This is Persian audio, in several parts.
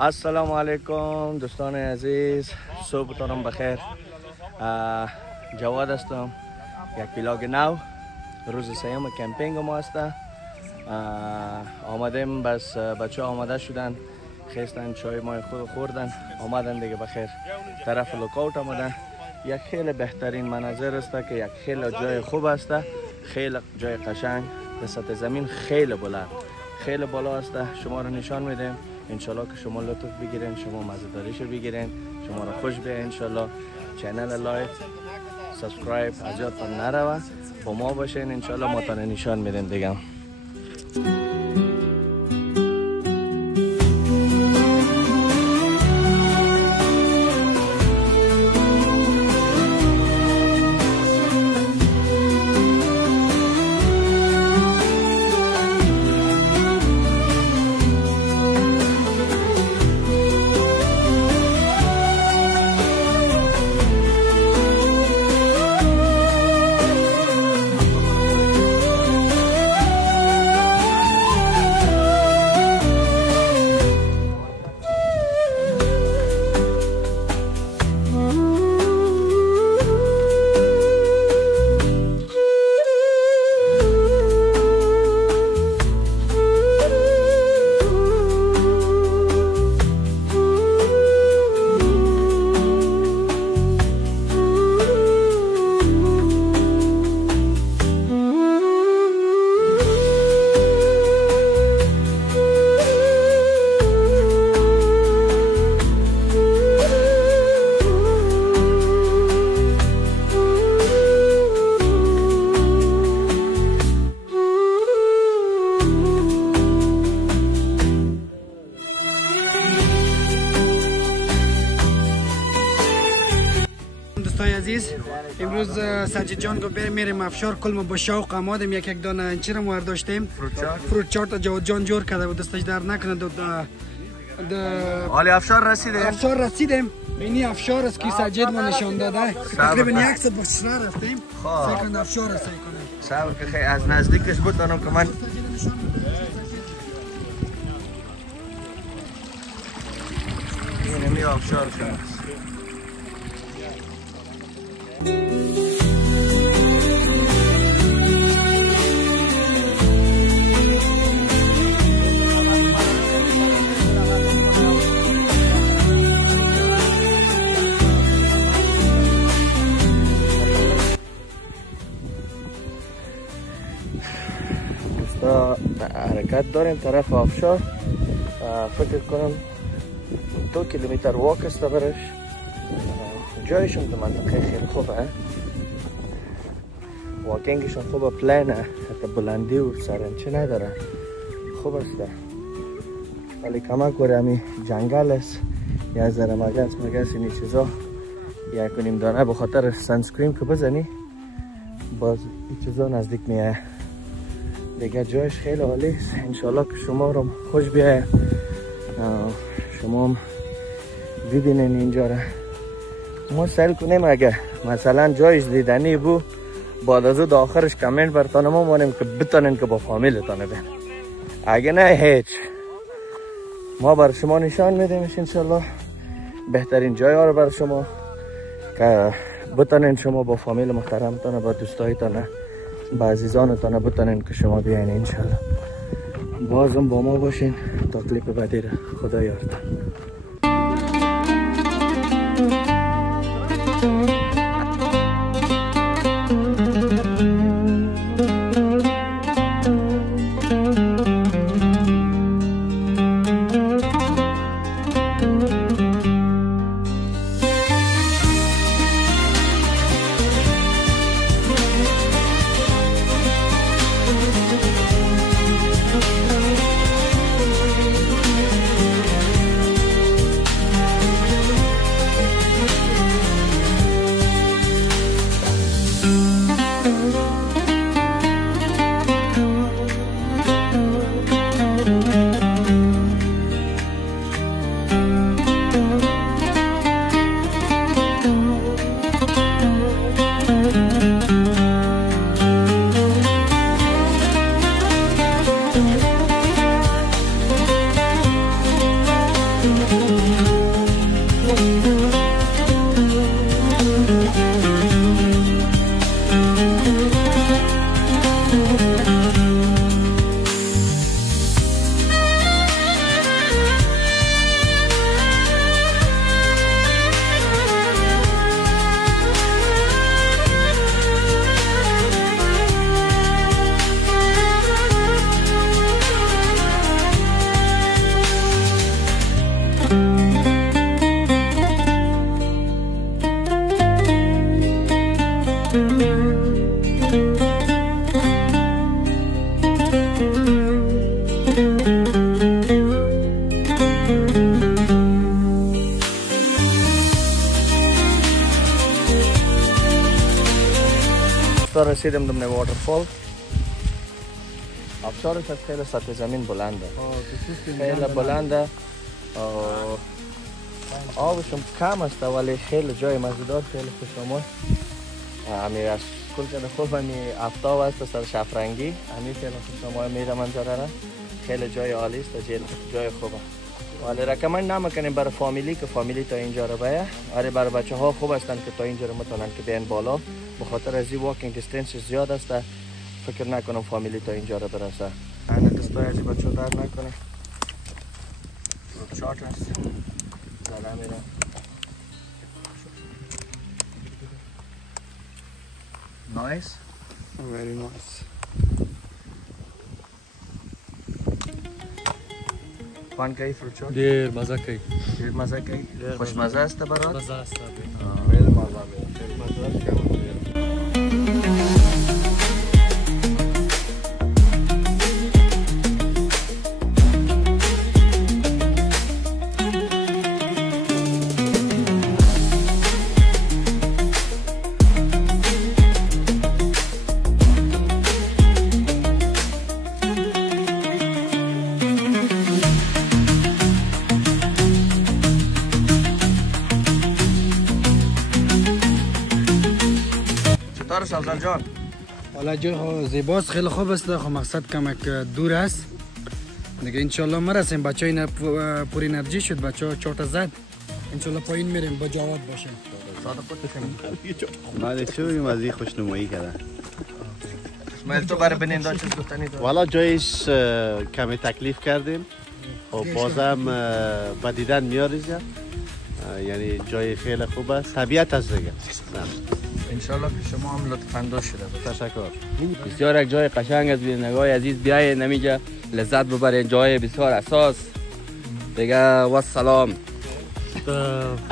السلام علیکم دوستان عزیز، صبحتان بخیر. جواد هستم. یک ویلاگ نو، روز سیام کمپینگ ما است. آمدیم، بس بچه آماده شدن، خیستن چای مای خود خوردن، آمدن دیگه بخیر. طرف لوکاوت آمدن. یک خیلی بهترین مناظر است که یک خیلی جای خوب است، خیلی جای قشنگ، به سطح زمین خیلی بلند، خیلی بالا است. شما رو نشان میدیم، انشالله که شما لطف بگیرین، شما مزه‌داریشو بگیرین، شما رو خوش بیاین. انشالله چینل لایک سابسکرایب از یادتان نروه، با ما باشین. انشالله ما تان نشان میدیم دیگه. دوستای عزیز، امروز سجید جان گفت میریم افشار. کل ما با شوق آمادیم. یک دانه چیرم ورداشتیم، فروت چارت جواد جان جور کرده بود، دستش در نکنه. حالی افشار رسیدیم. اینی افشار است که سجید ما نشان داده. تقریبا 100 باشتر هستیم. سیکند افشار است کنیم. صبر که خیلی از نزدیکش بتونم که من اینمی افشار شد. حرکت داریم طرف افشار. فکر کنم 2 کیلومتر واک است برش. جایشون تو منطقه خیلی خوبه، واکینگشون خوبه، پلینه، حتی بلندی و سرنچه نداره، خوب است. ولی کمک کنه همی جنگل است، یه ذره مگس اینی چیزا یکونیم دانه به خاطر سنسکریم که بزنی باز این چیزا نزدیک میه دیگه. جایش خیلی عالی است. انشالله که شما رو خوش بیایه، شما هم ببینین اینجا را. ما سعی کنیم اگه مثلا جایش دیدنی بود بعد از اون آخرش کامنت برتان ما مانیم که بتانین که با فامیلتان بین. اگه نه هیچ، ما بر شما نشان میدیم انشالله بهترین جای ها رو بر شما که بتانین شما با فامیل محترمتان، با دوستایتان، با عزیزانتان بتانین که شما بیاین. انشالله بازم با ما باشین تا کلیپ بعدی را. خدا یارتان. دوستا رسیدم دم واترفال. آبشارش از خیلی سطح زمین بلنده، خیلی بلنده. آبشم کم است ولی خیلی جای مزیدار، خیلی خوشامد. همی از کل جد خوب همی افتاب است سر شفرنگی، همی خیلی خوشامد میره منظره را. خیلی جای عالی است، جای خوبه. ولی رکمند نمیکنیم برای فامیلی که فامیلی تا اینجا رو بیایه. ولی برای بچه ها خوب هستند که تا اینجا رو میتونن که بیان بالا. بخاطر از این واکینگ دیستنس زیاد است، فکر نکنم فامیلی تا اینجا رو برسه. انا دستای از بچه در نکنه. چارت است. زده میره. Nice. Very nice. پان کی فروت چارت؟ دیر مزه کی. دیر مزه کی؟ خوش مزه است برات؟ مزه است. خیلی مزه میاد. خیلی مزه است که سبزر جان حالا جای زیباست، خیلی خوب است. خب مقصد کمک دور است دیگه. انشالله مرسیم. بچه ها پر انرژی شد، بچه ها چارت زد. انشالله پایین میریم با جواد باشیم. ما چویم از این خوشنمایی کرده. اسماعیل تو برای بنینده چیز گفتنی داری؟ والا جایش کمی تکلیف کردیم و بازم به دیدن میاریزه. یعنی جای خیلی خوب است، طبیعت است دیگه. انشالله که شما هم لطف اندوز شده. تشکر. بسیار یک جای قشنگ است. بینندگان عزیز بیاید نمیجا لذت ببرید. جای بسیار اساس دیگه. و سلام.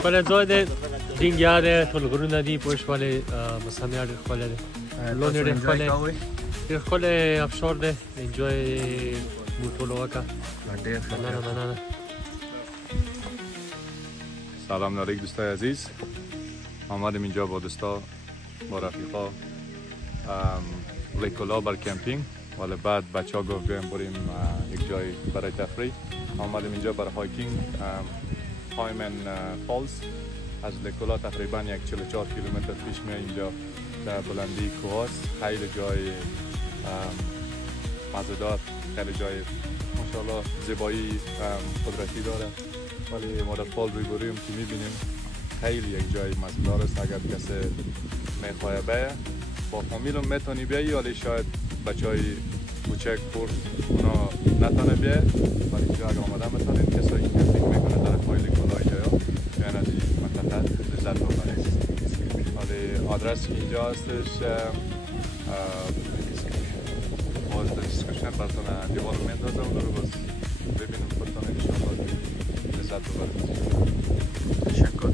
فلزاده دینگیاره تولگرون ندی پوش ولی مسامیار خاله لونر خاله افشار ده اینجای موتولوکا. منانه. سلام علیکم دوستای عزیز. آمدیم اینجا با دوستا با رفیقا لیکولا بر کمپینگ، ولی بعد بچه ها گفت بیایم بریم یک جای برای تفریح. آمدیم اینجا برای هایکینگ هایمن فالز. از لیکولا تقریبا 44 کیلومتر پیش میای اینجا در بلندی کوهاست. خیلی جای مزه‌دار، خیلی جای ماشاءالله زیبایی قدرتی داره. ولی ما در فال روی بریم که میبینیم خیلی یک جای مزه‌دار است. اگر کسی میخواه بیه با فامیل هم میتونی بیایی، ولی شاید بچه های کوچک پور اونا نتونه بیه. ولی اینجا اگر آمده میتونید کسایی که کمپینگ میکنه در پای لیکولا اینجا بیان از این منطقه لذت ببرید. ولی آدرس که اینجا هستش باز در دیسکشن براتون دیوار رو میندازم، اون رو باز ببینیم خودتان انشاءالله لذت ببرید. تشکر.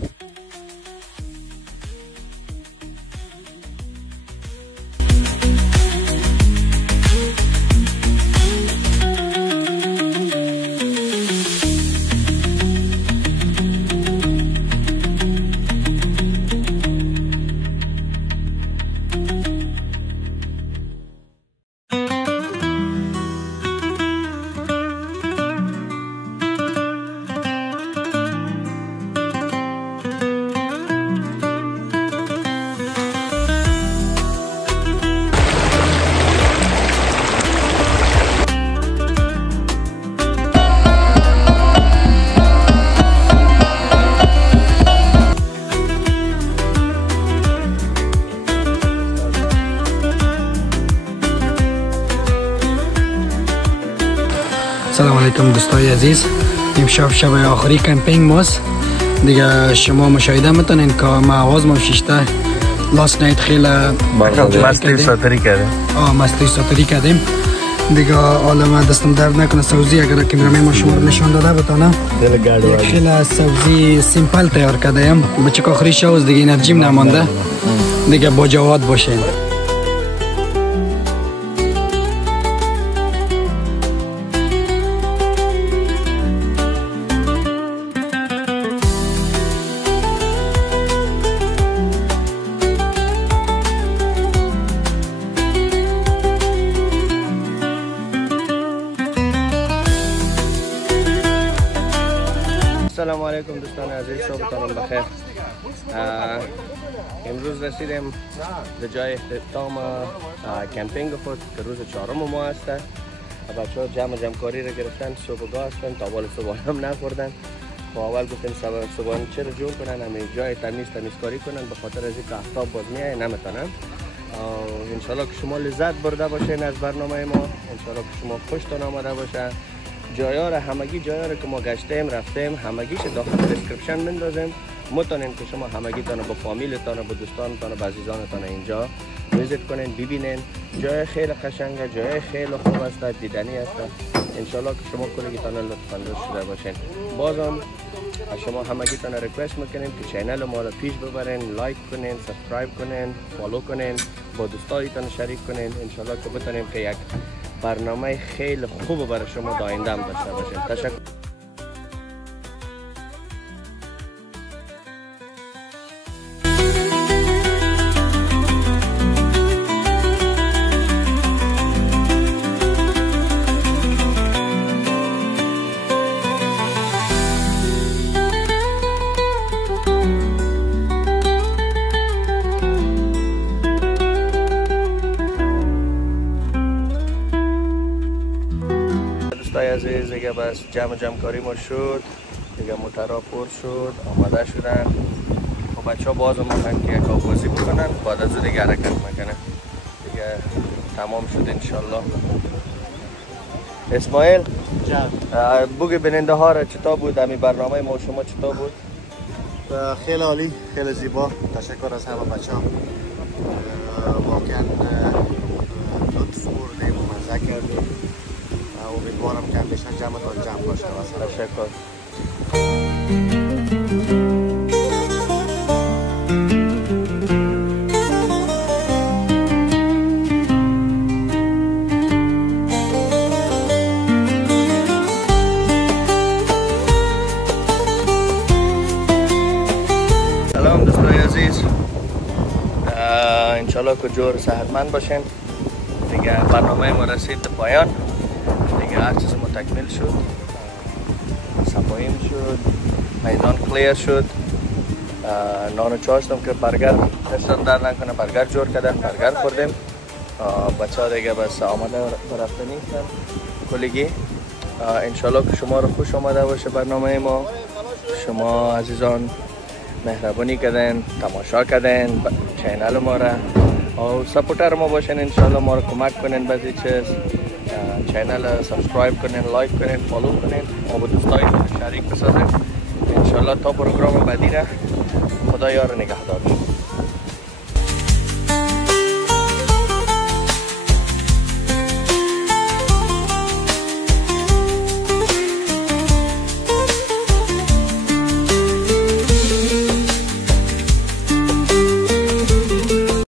سلام علیکم دوستای عزیز. امشب شب آخری کمپینگ ماست دیگه. شما مشاهده میتونین که ما آواز ما شیشته لاست نایت خیلی مستی ساتری کردیم. مستی ساتری کردیم دیگه. حالا من دستم درد نکنه. سبزی اگر کامرامن ما شما نشون داده بتونم خیلی سبزی سیمپل تیار کردیم. بچه که آخری شب دیگه انرژیم نمانده دیگه. با جواد باشین. علیکم دوستان عزیز، صبحتان بخیر. امروز رسیدیم به جای اختتام کمپینگ خود که روز 4 ما است. بچه ها جمع کاری را گرفتن، صبحگاه هستن، تا بال صبح هم نخوردن. با اول گفتیم صبحانه چرا جور کنن، همین جای تمیز کاری کنن، به خاطر از اینکه آفتاب باز میایه نمیتونن. انشالله که شما لذت برده باشین از برنامه ما، انشالله که شما خوشتون آمده باشه. همگی جایا را که ما گشتیم رفتیم همگیش داخل دسکریپشن میندازیم، میتونین که شما همگیتون با فامیلتون با دوستانتون با عزیزانتون اینجا ویزیت کنین، ببینین. جای خیلی قشنگه، جای خیلی خوب است، دیدنی است. انشالله که شما کلیگیتون لطف اندوز شده باشین. بازم از شما همگیتون ریکوست میکنیم که چینل ما را پیش ببرین، لایک کنین، سابسکرایب کنین، فالو کنین، با دوستایتون شریک کنین. انشالله که بتونیم که یک برنامه خیلی خوب برای شما داینده هم داشته باشیم. تشکر. عزیز دیگه بس جمع کاری ما شد دیگه، موترها پر شد، آماده شدن. خب بچه ها باز اومدن که یک بازی بکنن، بعد از دیگه حرکت میکنن دیگه. تمام شد انشالله. اسماعیل بگو بیننده ها را چطور بود همین برنامه ما شما چطور بود؟ خیلی عالی، خیلی زیبا. تشکر از همه بچه ها، واقعا لطف بردیم و مزه کردیم. امیدوارم که همیشه جمعتان جمع باشه. تشکر. سلام دوستای عزیز، انشالله که جور صحتمند باشین. دیگه برنامه ما رسید به پایان دیگه، هر چیز ما تکمیل شد، صفاییم شد، میدان کلیر شد. نان و چاشتم که برگر دستان در نکنه، برگر جور کردن، برگر خوردیم. بچه ها دیگه بس آماده برفته نیستن کلگی. انشالله که شما رو خوش آمده باشه برنامه ما. شما عزیزان مهربانی کردن، تماشا کردن چینل ما را و سپورتر ما باشین. انشالله ما رو کمک کنین بعضی چیز. چینل سابسکرایب کنین، لایک کنین، فالو کنین و با دوستایتون شریک بسازین. انشالله تا پروگرام بعدی را خدا یار نگهدار.